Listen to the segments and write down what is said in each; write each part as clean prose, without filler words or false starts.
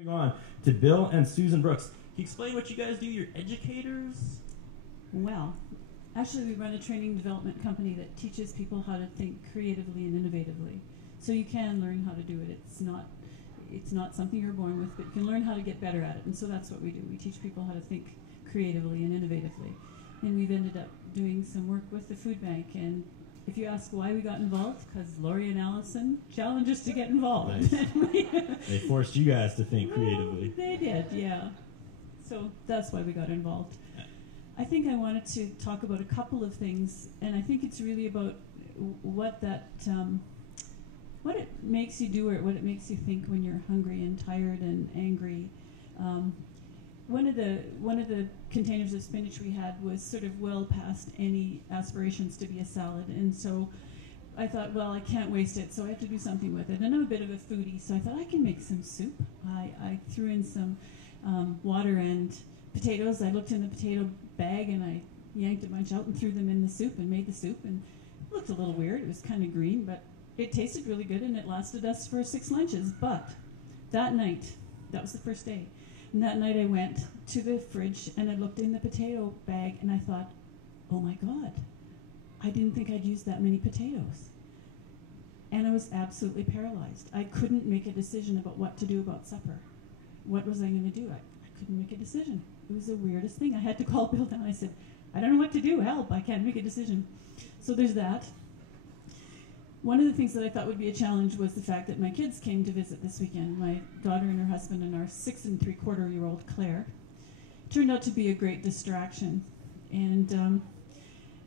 Moving on to Bill and Susan Brooks. Can you explain what you guys do? You're educators? Well, actually we run a training development company that teaches people how to think creatively and innovatively. So you can learn how to do it. It's not something you're born with, but you can learn how to get better at it. And so that's what we do. We teach people how to think creatively and innovatively. And we've ended up doing some work with the food bank. And if you ask why we got involved, because Lori and Allison challenged us to get involved. Nice. They forced you guys to think creatively. Well, they did, yeah. So that's why we got involved. I think I wanted to talk about a couple of things, and I think it's really about what it makes you do, or what it makes you think when you're hungry and tired and angry. One of the containers of spinach we had was sort of well past any aspirations to be a salad, and so I thought, well, I can't waste it, so I have to do something with it. And I'm a bit of a foodie, so I thought I can make some soup. I threw in some water and potatoes. I looked in the potato bag and I yanked a bunch out and threw them in the soup and made the soup. And it looked a little weird. It was kind of green, but it tasted really good, and it lasted us for 6 lunches. But that night, that was the first day, and that night I went to the fridge and I looked in the potato bag and I thought, oh my God, I didn't think I'd used that many potatoes. And I was absolutely paralyzed. I couldn't make a decision about what to do about supper. What was I going to do? I couldn't make a decision. It was the weirdest thing. I had to call Bill down. I said, I don't know what to do. Help. I can't make a decision. So there's that. One of the things that I thought would be a challenge was the fact that my kids came to visit this weekend. My daughter and her husband and our 6 3/4-year-old Claire. Turned out to be a great distraction. And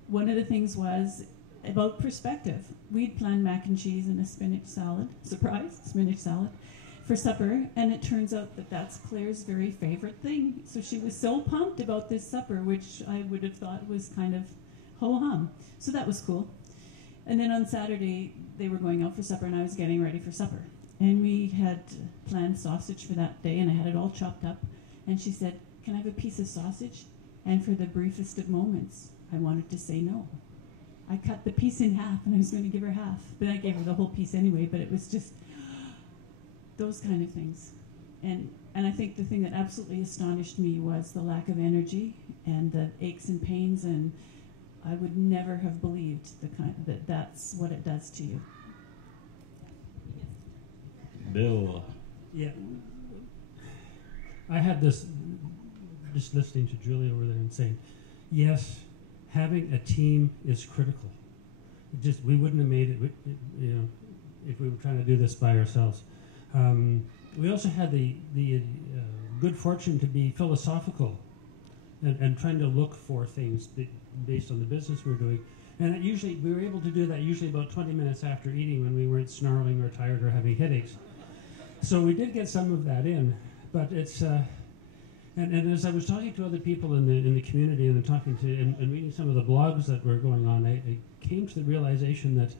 one of the things was about perspective. We'd planned mac and cheese and a spinach salad, surprise, spinach salad, for supper, and it turns out that that's Claire's very favorite thing. So she was so pumped about this supper, which I would have thought was kind of ho-hum. So that was cool. And then on Saturday, they were going out for supper, and I was getting ready for supper. And we had planned sausage for that day, and I had it all chopped up. And she said, can I have a piece of sausage? And for the briefest of moments, I wanted to say no. I cut the piece in half, and I was going to give her half. But I gave her the whole piece anyway, but it was just those kind of things. And I think the thing that absolutely astonished me was the lack of energy and the aches and pains, and I would never have believed that's what it does to you. Bill. Yeah. I had this, just listening to Julie over there and saying, yes, having a team is critical. We wouldn't have made it, if we were trying to do this by ourselves. We also had the good fortune to be philosophical and trying to look for things based on the business we were doing. And we were able to do that usually about 20 minutes after eating, when we weren't snarling or tired or having headaches. So we did get some of that in, but it's, and as I was talking to other people in the community and talking to and reading some of the blogs that were going on, I came to the realization that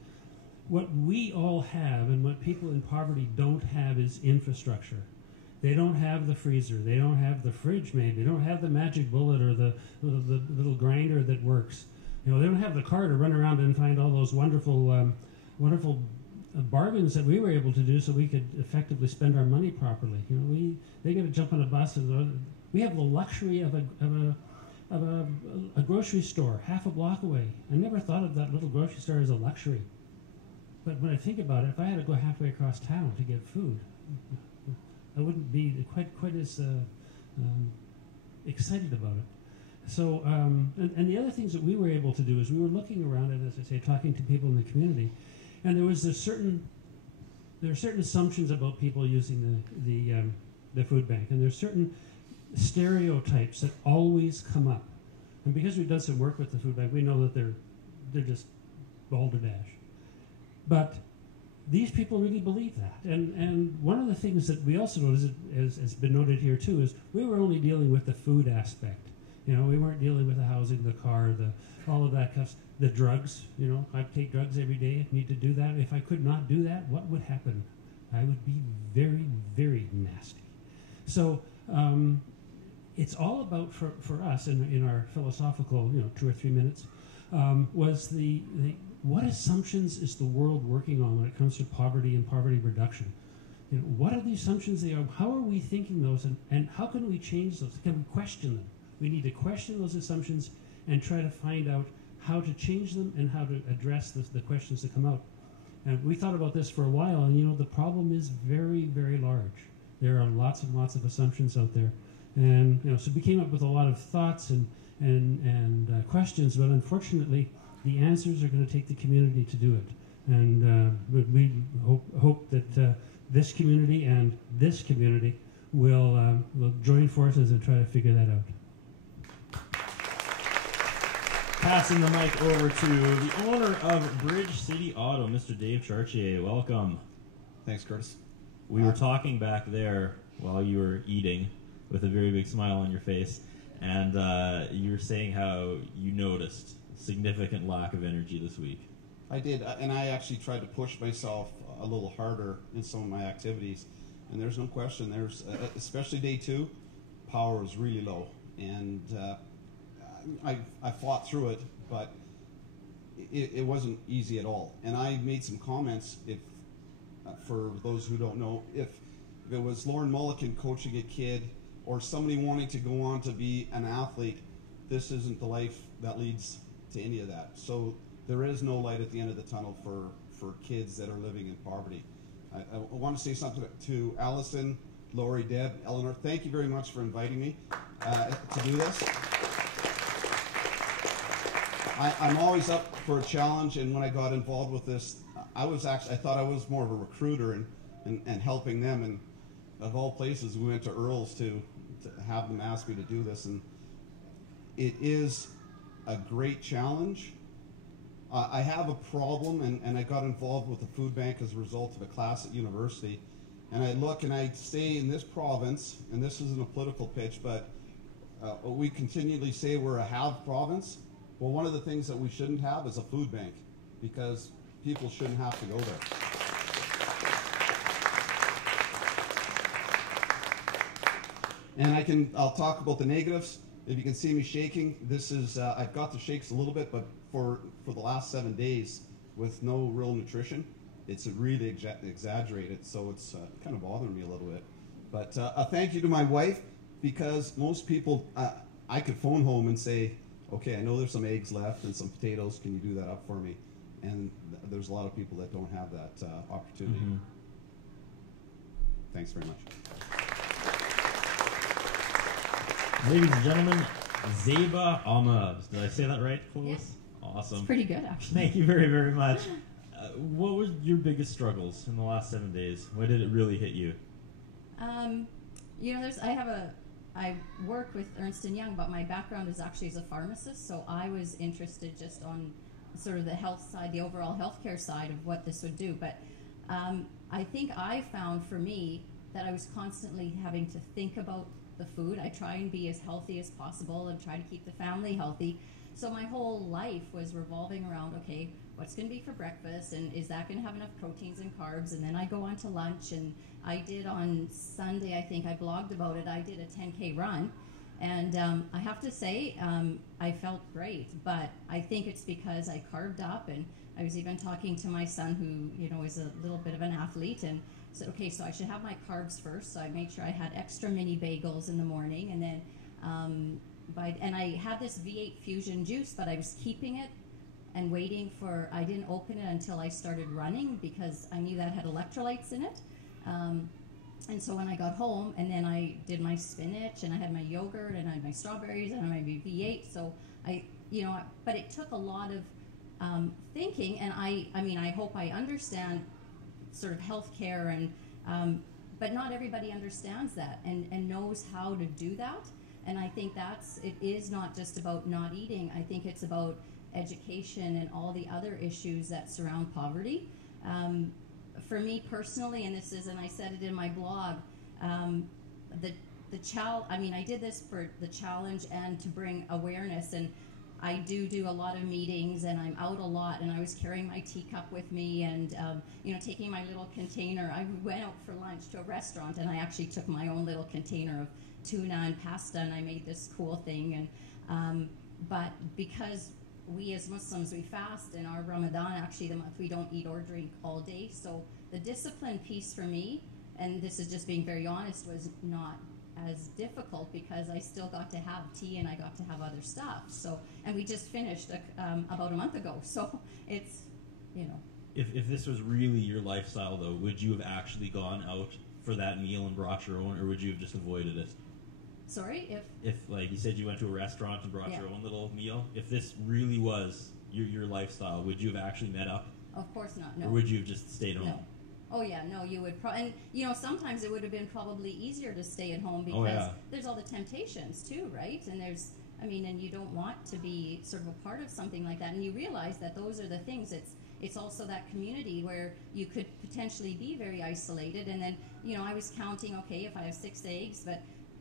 what we all have and what people in poverty don't have is infrastructure. They don't have the freezer. They don't have the fridge, maybe. They don't have the magic bullet or the little grinder that works. They don't have the car to run around and find all those wonderful bargains that we were able to do so we could effectively spend our money properly. They got to jump on a bus. We have the luxury of a grocery store half a block away. I never thought of that little grocery store as a luxury. But when I think about it, if I had to go halfway across town to get food, I wouldn't be quite as excited about it. So, and the other things that we were able to do is we were looking around and, as I say, talking to people in the community, and there are certain assumptions about people using the food bank, and there's certain stereotypes that always come up. And because we've done some work with the food bank, we know that they're just balderdash. But these people really believe that. And one of the things that we also noticed, has been noted here too, is we were only dealing with the food aspect. We weren't dealing with the housing, the car, all of that stuff. The drugs, I take drugs every day. I need to do that. If I could not do that, what would happen? I would be very, very nasty. So it's all about, for us, in our philosophical, 2 or 3 minutes, was what assumptions is the world working on when it comes to poverty and poverty reduction? what are the assumptions they are? How are we thinking those, and how can we change those? Can we question them? We need to question those assumptions and try to find out how to change them and how to address the questions that come out. And we thought about this for a while, and the problem is very, very large. There are lots and lots of assumptions out there, and so we came up with a lot of thoughts and questions, but unfortunately, the answers are going to take the community to do it. And we hope that this community and this community will join forces and try to figure that out. Passing the mic over to the owner of Bridge City Auto, Mr. Dave Chartier. Welcome. Thanks, Curtis. We were talking back there while you were eating with a very big smile on your face, and you were saying how you noticed significant lack of energy this week. I did, and I actually tried to push myself a little harder in some of my activities, and there's no question, there's especially day 2, power was really low, and I fought through it, but it wasn't easy at all. And I made some comments, for those who don't know, if it was Lauren Mulliken coaching a kid or somebody wanting to go on to be an athlete, this isn't the life that leads to any of that. So there is no light at the end of the tunnel for kids that are living in poverty. I want to say something to Allison, Lori, Deb, Eleanor. Thank you very much for inviting me to do this. I'm always up for a challenge, and when I got involved with this, I thought I was more of a recruiter and helping them, and of all places, we went to Earl's to have them ask me to do this, and it is a great challenge. I have a problem, and I got involved with the food bank as a result of a class at university, and I look and I say in this province, and this isn't a political pitch, but we continually say we're a have province. Well, one of the things that we shouldn't have is a food bank, because people shouldn't have to go there. And I'll talk about the negatives. If you can see me shaking, this is, I've got the shakes a little bit, but for the last 7 days with no real nutrition, it's really exaggerated, so it's kind of bothering me a little bit. But a thank you to my wife, because most people, I could phone home and say, okay, I know there's some eggs left and some potatoes, can you do that up for me? And there's a lot of people that don't have that opportunity. Mm-hmm. Thanks very much. Ladies and gentlemen, Zeba Ahmad. Did I say that right, Close? Yes. Awesome. It's pretty good, actually. Thank you very, very much. What were your biggest struggles in the last 7 days? Why did it really hit you? I work with Ernst & Young, but my background is actually as a pharmacist, so I was interested just on sort of the health side, the overall healthcare side of what this would do. But I think I found for me that I was constantly having to think about the food. I try and be as healthy as possible and try to keep the family healthy. So my whole life was revolving around, okay, what's going to be for breakfast, and is that going to have enough proteins and carbs? And then I go on to lunch, and I did on Sunday, I think I blogged about it, I did a 10K run, and I have to say, I felt great, but I think it's because I carved up, and I was even talking to my son who, is a little bit of an athlete, and said, okay, so I should have my carbs first, so I made sure I had extra mini bagels in the morning, and then, and I had this V8 Fusion juice, but I was keeping it and waiting I didn't open it until I started running, because I knew that had electrolytes in it. And so when I got home, and then I did my spinach, and I had my yogurt, and I had my strawberries, and I had my V8, so but it took a lot of thinking, and I hope I understand sort of healthcare, and but not everybody understands that and knows how to do that. And I think it is not just about not eating. I think it's about education and all the other issues that surround poverty. For me personally, and I said it in my blog, I did this for the challenge and to bring awareness, and I do a lot of meetings, and I'm out a lot, and I was carrying my teacup with me, and taking my little container. I went out for lunch to a restaurant, and I actually took my own little container of tuna and pasta, and I made this cool thing. And but because we as Muslims, we fast in our Ramadan, actually the month we don't eat or drink all day, so the discipline piece for me and this is just being very honest, was not as difficult because I still got to have tea and I got to have other stuff. So, and we just finished about a month ago. So it's, you know. If this was really your lifestyle, though, would you have actually gone out for that meal and brought your own, or would you have just avoided it? Sorry, if like you said, you went to a restaurant and brought your own little meal. If this really was your lifestyle, would you have actually met up? Of course not. No. Or would you have just stayed home? No. Oh yeah, no, you would. And you know, sometimes it would have been probably easier to stay at home because there's all the temptations too, right? And there's, I mean, and you don't want to be sort of a part of something like that. And you realize that those are the things. It's also that community where you could potentially be very isolated. And then, you know, I was counting, okay, if I have 6 eggs,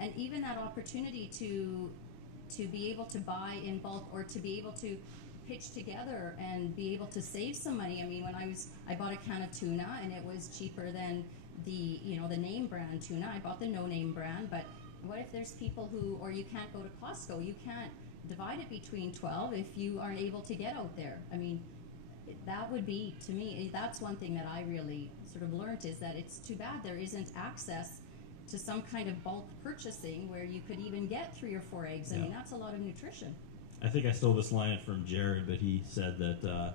and even that opportunity to be able to buy in bulk or to be able to pitch together and be able to save some money. I mean, when I bought a can of tuna and it was cheaper than the name brand tuna. I bought the no name brand, but what if there's people or you can't go to Costco, you can't divide it between 12 if you aren't able to get out there. I mean, that would be, to me, that's one thing that I really sort of learned, is that it's too bad there isn't access to some kind of bulk purchasing where you could even get 3 or 4 eggs. I mean, that's a lot of nutrition. I think I stole this line from Jared, but he said that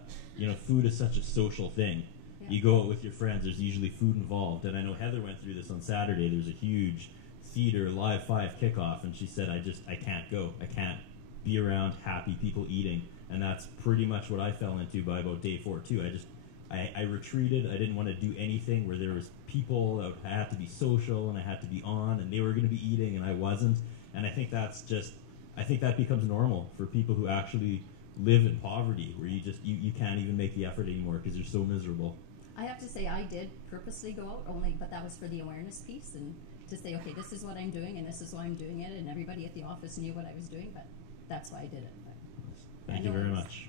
food is such a social thing. Yeah. You go out with your friends, there's usually food involved. And I know Heather went through this on Saturday. There's a huge theater Live 5 kickoff, and she said, I can't go. I can't be around happy people eating. And that's pretty much what I fell into by about day 4 too. I retreated. I didn't want to do anything where there was people that I had to be social and I had to be on, and they were going to be eating and I wasn't. And I think that becomes normal for people who actually live in poverty, where you can't even make the effort anymore because you're so miserable. I have to say I did purposely go out but that was for the awareness piece and to say, okay, this is what I'm doing and this is why I'm doing it, and everybody at the office knew what I was doing, but that's why I did it. Thank you very much.